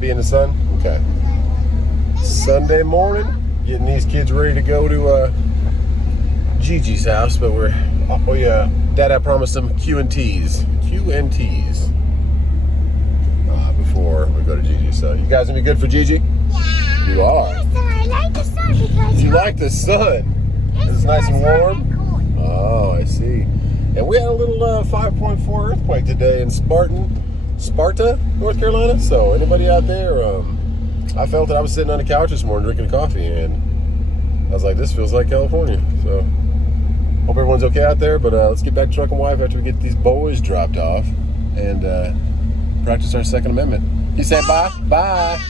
be in the sun? Okay. Sunday morning, getting these kids ready to go to Gigi's house, but Dad, I promised them Q&Ts before we go to Gigi. So you guys gonna be good for Gigi? Yeah. You are. Yes, I like the sun because You like the sun? It's nice and warm. Cool. Oh, I see. And we had a little 5.4 earthquake today in Sparta, North Carolina. So anybody out there? I felt that I was sitting on the couch this morning drinking coffee, and I was like, this feels like California. So hope everyone's okay out there. But let's get back to Truckin Wife after we get these boys dropped off and practice our Second Amendment. You say bye? Bye.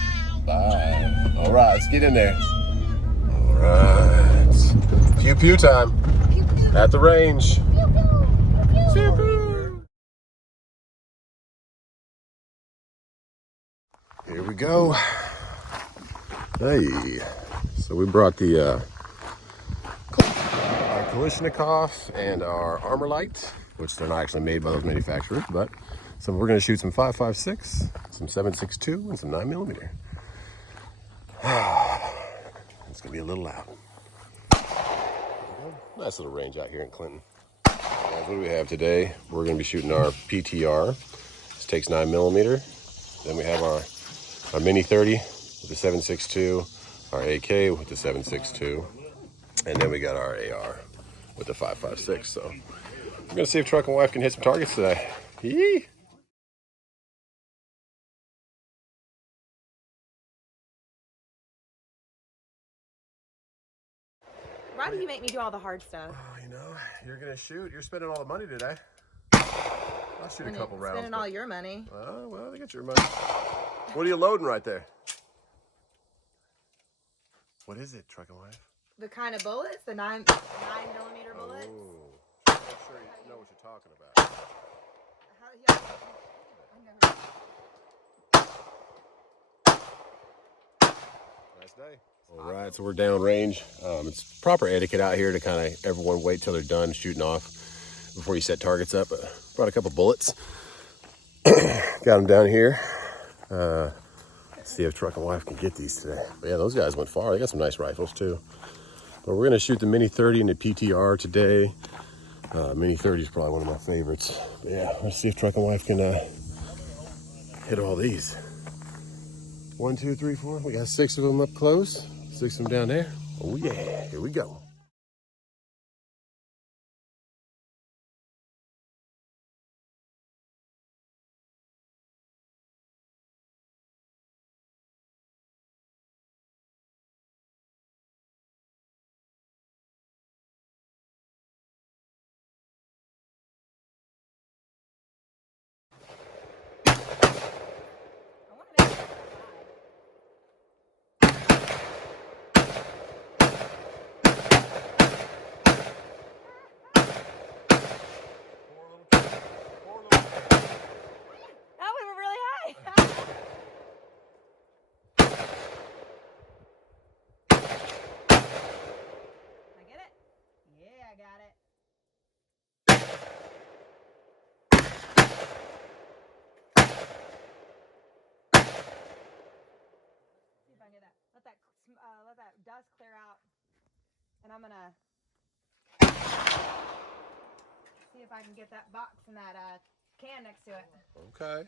Bye. All right, let's get in there. All right. Pew pew time. Pew, pew. At the range. Pew, pew. Pew pew. Here we go. Hey. So we brought the our Kalashnikov and our Armor Light, which they're not actually made by those manufacturers, but so we're gonna shoot some 5.56, some 7.62, and some 9mm. It's gonna be a little loud. Nice little range out here in Clinton. What do we have today? We're gonna be shooting our PTR. This takes 9mm. Then we have our Mini30 with the 7.62, our AK with the 7.62, and then we got our AR with the 5.56. So we're gonna see if Truckin Wife can hit some targets today. Yee! Why do you make me do all the hard stuff? Oh, you know, you're gonna shoot. You're spending all the money today. I'll shoot a couple rounds. Spending all your money. Oh, well, they got your money. What are you loading right there? What is it, Truckin Wife? The kind of bullets, the 9mm bullets. Oh, I'm not sure you know what you're talking about. Nice day. All right, so we're down range. It's proper etiquette out here to kind of everyone wait till they're done shooting off before you set targets up. Brought a couple bullets. Got them down here. See if Truckin Wife can get these today. But yeah, those guys went far. They got some nice rifles too. But we're gonna shoot the Mini30 and the PTR today. Mini30 is probably one of my favorites. But yeah, let's see if Truckin Wife can hit all these. 1, 2, 3, 4. We got 6 of them up close. 6 of them down there. Oh yeah, here we go. That went really high. I get it? Yeah, I got it. See if I can get that. Let that dust clear out. And I'm gonna see if I can get that box and that can next to it. Okay.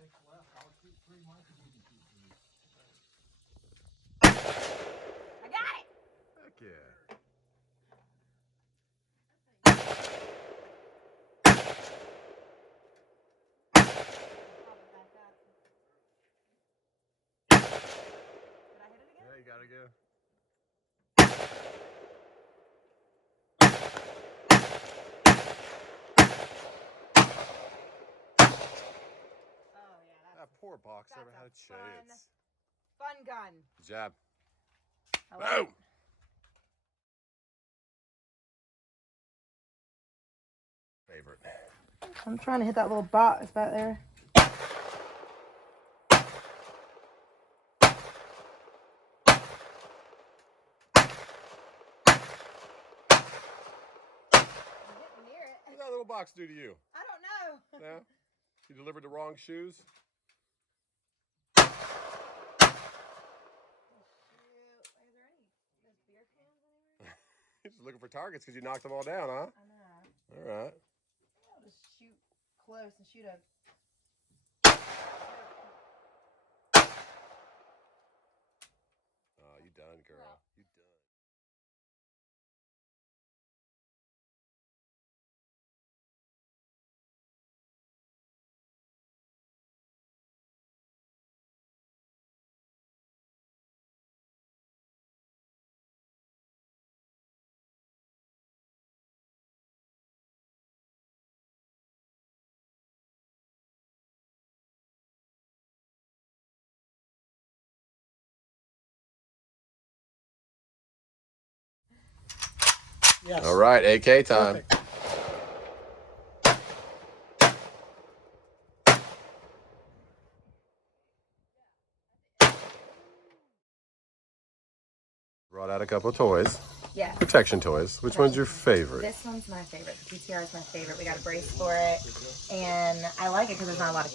I got it! Heck yeah. Did I hit it again? Yeah, you gotta go. Oh yeah, That poor box that's never had a chance. fun gun. Good job. I like Boom! it. Favorite. I'm trying to hit that little box back there. What did that little box do to you? I don't know. Yeah? You delivered the wrong shoes? Just looking for targets because you knocked them all down, huh? I know. All right. I'll just shoot close and shoot a. Oh, you done, girl. You done. Yes. All right, AK time. Perfect. Brought out a couple of toys. Yeah. Protection toys. Which one's your favorite? This one's my favorite. The PTR is my favorite. We got a brace for it, and I like it because there's not a lot of.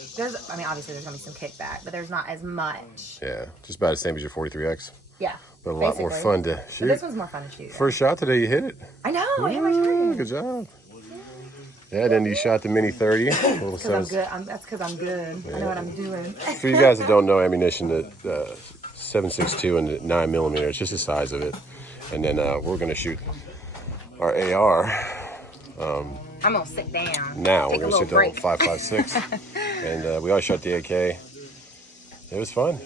I mean, obviously there's gonna be some kickback, but there's not as much. Yeah, just about the same as your 43X. Yeah. But a lot more fun to But shoot. this one's more fun to shoot. First shot today, you hit it. I know. I hit my target. Good job. Yeah, then you shot the Mini30. Because I'm good. That's because I'm good. I know what I'm doing. For you guys that don't know ammunition, the 7.62 and the 9mm, it's just the size of it. And then we're going to shoot our AR. I'm going to sit down. Now Take we're a going to little shoot the old 5.56. And we always shot the AK. It was fun.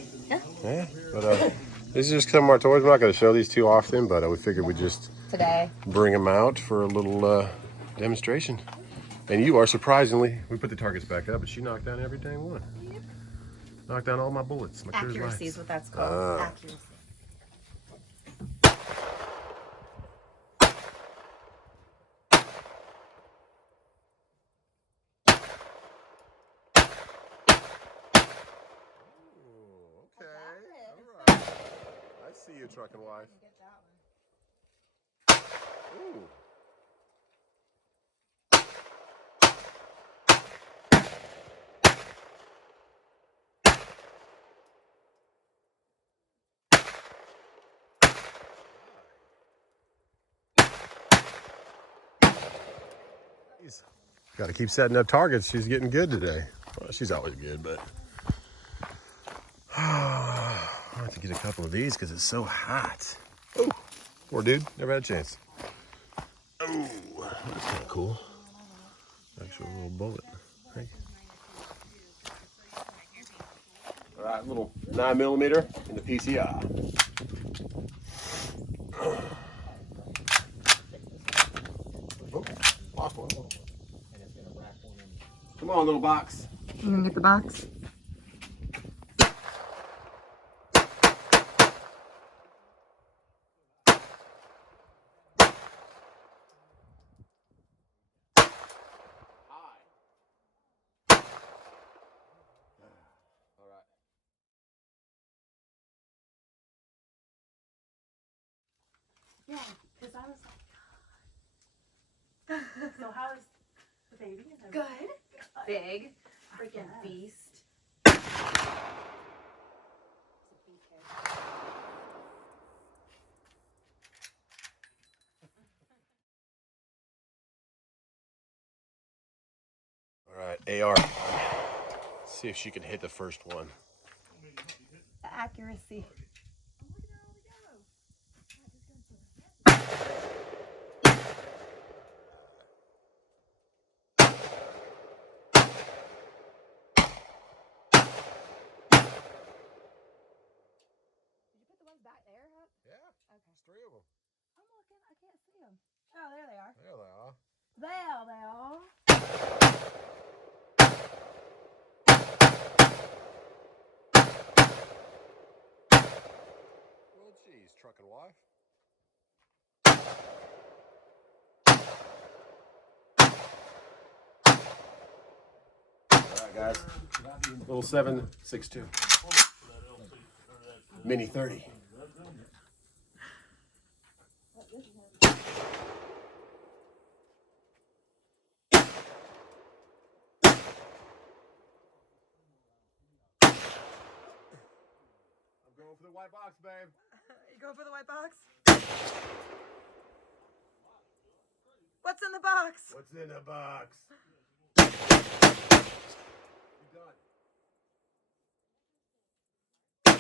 Yeah. But these are just some of our toys. We're not going to show these too often, but we figured we'd just Today. bring them out for a little demonstration. And you are surprisingly, we put the targets back up, but she knocked down every dang one. Yep. Knocked down all my bullets. My clear Accuracy lights. is what that's called. Accuracy. Okay. All right. I see you, Truckin Wife. Get that one. Ooh. Got to keep setting up targets. She's getting good today. Well, she's always good, but I have to get a couple of these because it's so hot. Oh, poor dude. Never had a chance. Oh, that's kind of cool. Actual little bullet. Thank you. All right, little 9mm in the PTR. Oh, lock one. Come on, little box. You gonna get the box? Yeah, because I was like, so how's the baby? Good. Big. Freaking beast. All right, AR. See if she can hit the first one. The accuracy. Back there, huh? Yeah. Okay. There's 3 of them. I'm looking. I can't see them. Oh, there they are. There they are. There they are. Well, geez, Truckin Wife. All right, guys. Little 7.62. Mini30. I'm going for the white box, babe. You going for the white box? What's in the box? What's in the box? You're done. I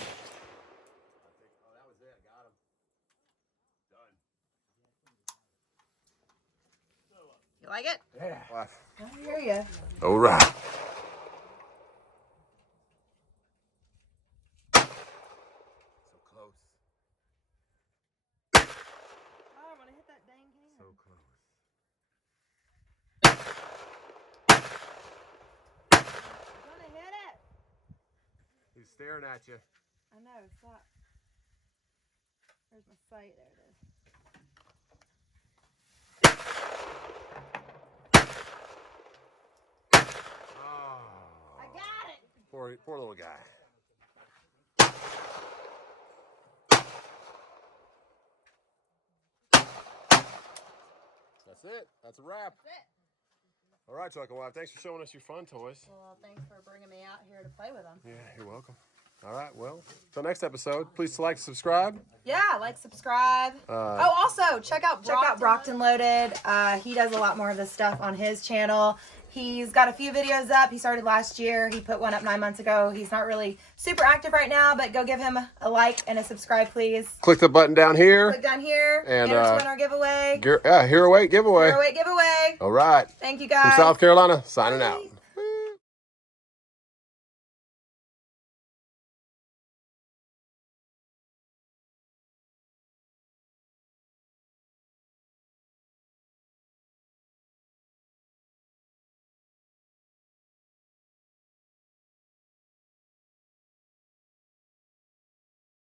think, oh, that was it. I got him. Done. You like it? Yeah. I hear you. All right. So close. Oh, I'm gonna hit that dang can. So close. I'm gonna hit it. He's staring at you. I know. Stop. There's my sight. There it is. Oh. I got it. Poor little guy. That's it. That's a wrap. That's it. All right, Truckin Wife. Thanks for showing us your fun toys. Well, thanks for bringing me out here to play with them. Yeah, you're welcome. All right, well, till next episode, please like, subscribe. Yeah, like, subscribe. Also, check out Brockton Loaded. He does a lot more of this stuff on his channel. He's got a few videos up. He started last year. He put one up 9 months ago. He's not really super active right now, but go give him a like and a subscribe, please. Click the button down here. Click down here. And, enter to win our giveaway. Hero 8 giveaway. Hero 8 giveaway. All right. Thank you, guys. From South Carolina, signing out.